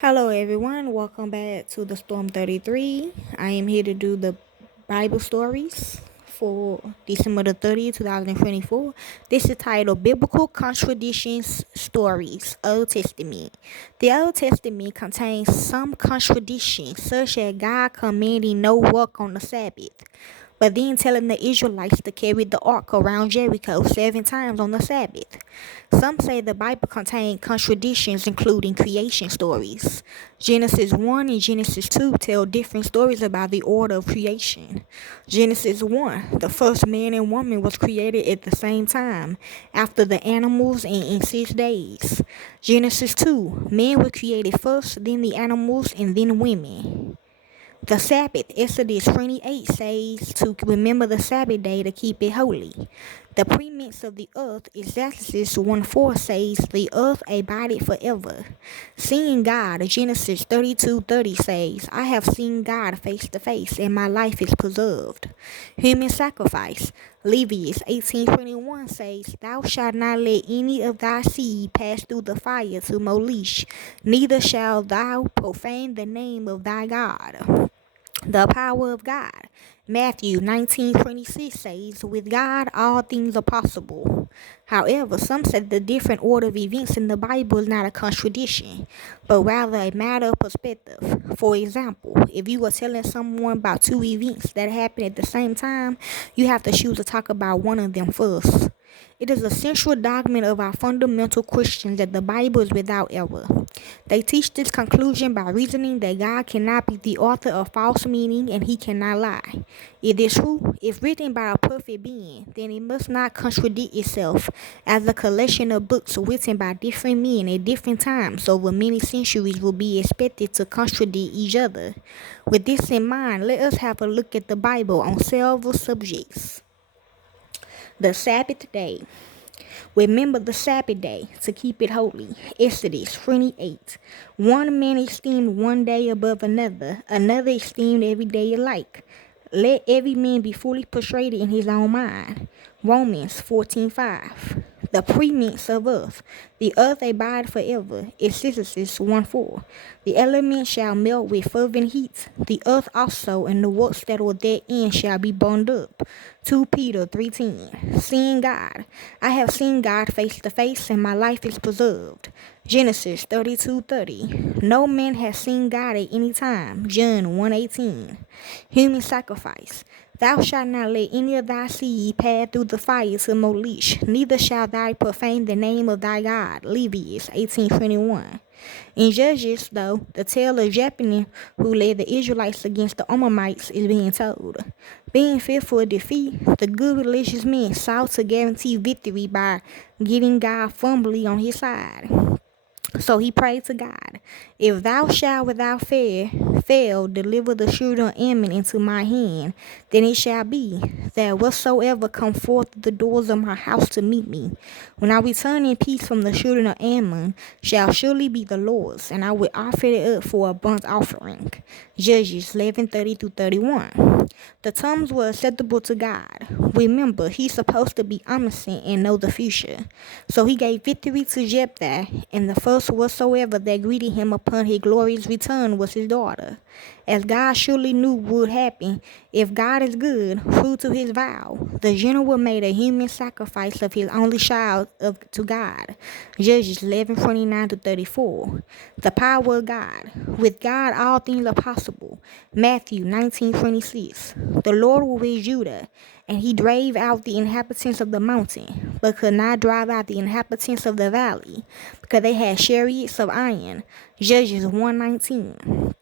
Hello, everyone. Welcome back to the Storm 33. I am here to do the Bible stories for December the 30th, 2024. This is titled Biblical Contradictions Stories, Old Testament. The Old Testament contains some contradictions, such as God commanding no work on the Sabbath, but then telling the Israelites to carry the ark around Jericho 7 times on the Sabbath. Some say the Bible contains contradictions, including creation stories. Genesis 1 and Genesis 2 tell different stories about the order of creation. Genesis 1, the first man and woman was created at the same time, after the animals and in 6 days. Genesis 2, men were created first, then the animals, and then women. The Sabbath, Exodus 28 says to remember the Sabbath day to keep it holy. The premise of the earth, Exodus 1:4 says the earth abided forever. Seeing God, Genesis 32:30 says, I have seen God face to face and my life is preserved. Human sacrifice, Leviticus 18:21 says, Thou shalt not let any of thy seed pass through the fire to Molish, neither shalt thou profane the name of thy God. The power of God. Matthew 19:26 says, With God all things are possible. However, some say the different order of events in the Bible is not a contradiction, but rather a matter of perspective. For example, if you were telling someone about two events that happened at the same time, you have to choose to talk about one of them first. It is a central dogma of our fundamental Christians that the Bible is without error. They teach this conclusion by reasoning that God cannot be the author of false meaning and he cannot lie. It is true, if written by a perfect being, then it must not contradict itself, as a collection of books written by different men at different times over many centuries will be expected to contradict each other. With this in mind, let us have a look at the Bible on several subjects. The Sabbath day. Remember the Sabbath day to keep it holy. Exodus 28. One man esteemed one day above another, another esteemed every day alike. Let every man be fully persuaded in his own mind. Romans 14:5. The premise of earth. The earth abide forever. Exodus 1:4. The elements shall melt with fervent heat. The earth also and the works that are therein shall be burned up. 2 Peter 3:10. Seeing God. I have seen God face to face, and my life is preserved. Genesis 32:30. No man has seen God at any time. John 1:18. Human sacrifice. Thou shalt not let any of thy seed pass through the fire to Molish, neither shalt thou profane the name of thy God. Leviticus 18:21. In Judges, though, the tale of Jephthah, who led the Israelites against the Ammonites, is being told. Being fearful of defeat, the good religious men sought to guarantee victory by getting God firmly on his side. So he prayed to God, If thou shalt without fail deliver the children of Ammon into my hand, then it shall be that whatsoever come forth the doors of my house to meet me, when I return in peace from the children of Ammon, shall surely be the Lord's, and I will offer it up for a burnt offering. Judges 11:30-31. The terms were acceptable to God. Remember, he's supposed to be omniscient and know the future. So he gave victory to Jephthah, and the first whatsoever that greeted him upon his glorious return was his daughter. As God surely knew would happen, if God is good, true to his vow, the general made a human sacrifice of his only child to God. Judges 11:29-34. The power of God. With God all things are possible. Matthew 19:26. The Lord was with Judah, and he drave out the inhabitants of the mountain, but could not drive out the inhabitants of the valley, because they had chariots of iron. Judges 1:19.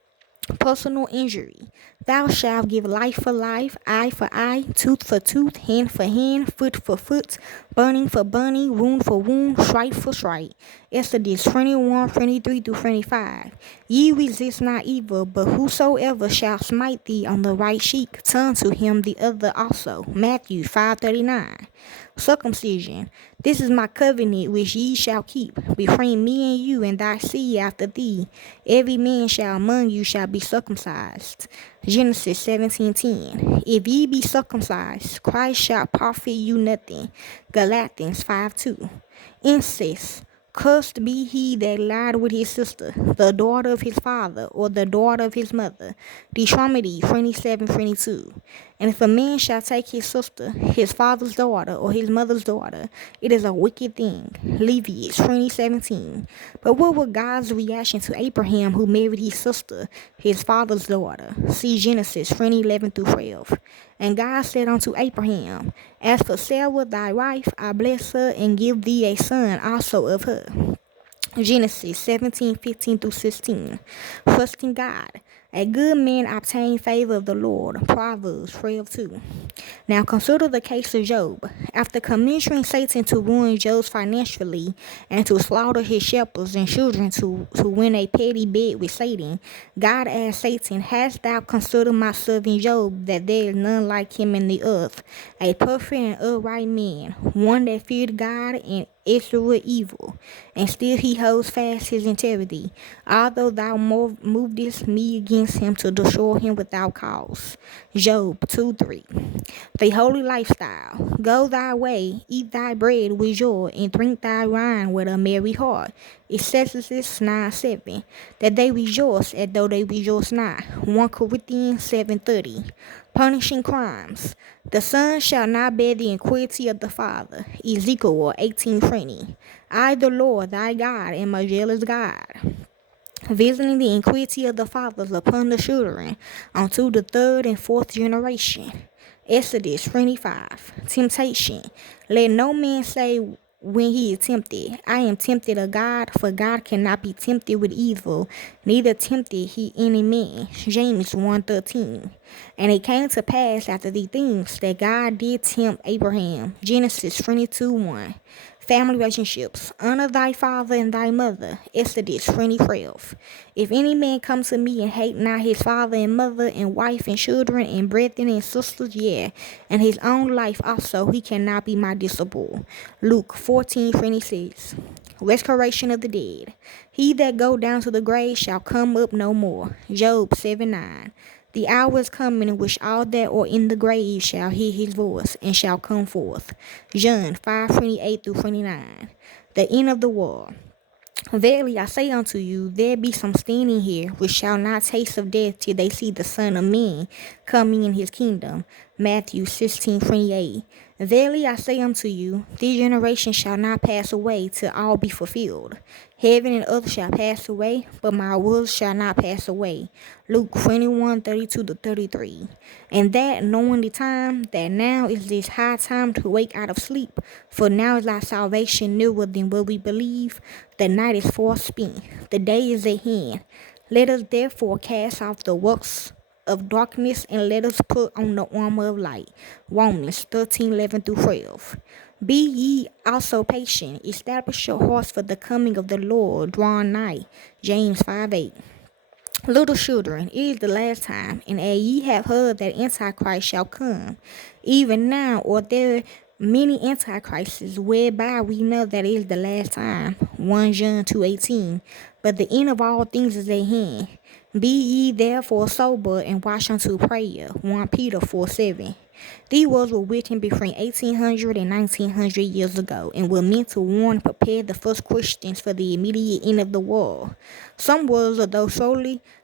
Personal injury. Thou shalt give life for life, eye for eye, tooth for tooth, hand for hand, foot for foot, burning for burning, wound for wound, stripe for stripe. Exodus 21:23-25. Ye resist not evil, but whosoever shall smite thee on the right cheek, turn to him the other also. Matthew 5:39. Circumcision. This is my covenant which ye shall keep between me and you and thy seed after thee. Every man shall among you shall be circumcised. Genesis 17:10. If ye be circumcised, Christ shall profit you nothing. Galatians 5:2. Incest. Cursed be he that lied with his sister, the daughter of his father, or the daughter of his mother. Deuteronomy 27:22. And if a man shall take his sister, his father's daughter, or his mother's daughter, it is a wicked thing. Leviticus 20:17. But what was God's reaction to Abraham, who married his sister, his father's daughter? See Genesis 20:11-12. And God said unto Abraham, As for Sarah thy wife, I bless her and give thee a son also of her. Genesis 17:15-16. Trusting God. A good man obtained favor of the Lord. Proverbs 12:2. Now consider the case of Job. After commissioning Satan to ruin Job financially and to slaughter his shepherds and children to win a petty bet with Satan, God asked Satan, Hast thou considered my servant Job, that there is none like him in the earth, a perfect and upright man, one that feared God and eschewed evil, and still he holds fast his integrity, although thou movest me against him to destroy him without cause. Job 2:3. The holy lifestyle. Go thy way, eat thy bread with joy, and drink thy wine with a merry heart. Ecclesiastes 9:7. That they rejoice as though they rejoice not. 1 Corinthians 7:30. Punishing crimes. The son shall not bear the iniquity of the father. Ezekiel 18:20. I, the Lord thy God, am a jealous God, visiting the iniquity of the fathers upon the children, unto the third and fourth generation. Exodus 25. Temptation. Let no man say when he is tempted, I am tempted of God, for God cannot be tempted with evil, neither tempted he any man. James 1:13. And it came to pass after these things that God did tempt Abraham. Genesis 22:1. Family relationships. Honor thy father and thy mother. Exodus 20:12. If any man come to me and hate not his father and mother and wife and children and brethren and sisters, yea, and his own life also, he cannot be my disciple. Luke 14:26. Restoration of the dead. He that go down to the grave shall come up no more. Job 7:9. The hour is coming in which all that are in the grave shall hear his voice, and shall come forth. John 5:28-29. The end of the world. Verily I say unto you, there be some standing here which shall not taste of death till they see the Son of Man coming in his kingdom. Matthew 16:28. Verily I say unto you, this generation shall not pass away till all be fulfilled. Heaven and earth shall pass away, but my words shall not pass away. Luke 21:32-33. And that, knowing the time, that now is this high time to wake out of sleep, for now is our salvation nearer than what we believe. The night is far spent, the day is at hand. Let us therefore cast off the works of darkness, and let us put on the armor of light. Romans 13:11-12. Be ye also patient, establish your hearts, for the coming of the Lord drawing nigh. James 5:8. Little children, it is the last time, and as ye have heard that Antichrist shall come, even now are there many antichrists, whereby we know that it is the last time. 1 John 2:18. But the end of all things is at hand. Be ye therefore sober, and watch unto prayer. 1 Peter 4:7. These words were written between 1800 and 1900 years ago, and were meant to warn and prepare the first Christians for the immediate end of the world. Some words are those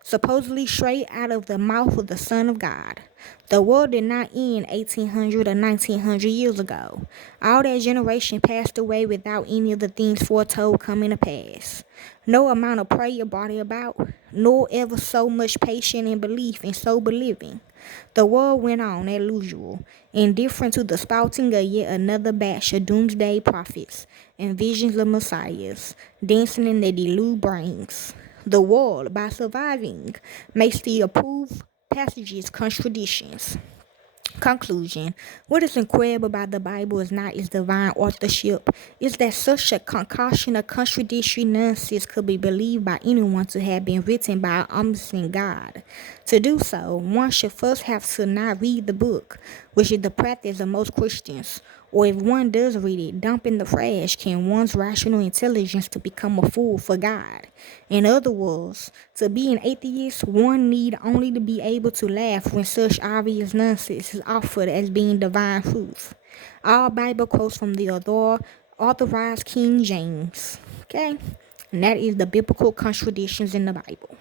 supposedly straight out of the mouth of the Son of God. The world did not end 1800 or 1900 years ago. All that generation passed away without any of the things foretold coming to pass. No amount of prayer brought it about, nor ever so much patience and belief in sober living. The world went on as usual, indifferent to the spouting of yet another batch of doomsday prophets and visions of messiahs, dancing in their deluded brains. The world, by surviving, may still prove passages contradictions. Conclusion. What is incredible about the Bible is not its divine authorship, it's that such a concoction of contradictory nonsense could be believed by anyone to have been written by an omniscient God. To do so, one should first have to not read the book, which is the practice of most Christians. Or if one does read it, dump in the trash can one's rational intelligence to become a fool for God. In other words, to be an atheist, one need only to be able to laugh when such obvious nonsense is offered as being divine truth. All Bible quotes from the authorized King James. Okay? And that is the biblical contradictions in the Bible.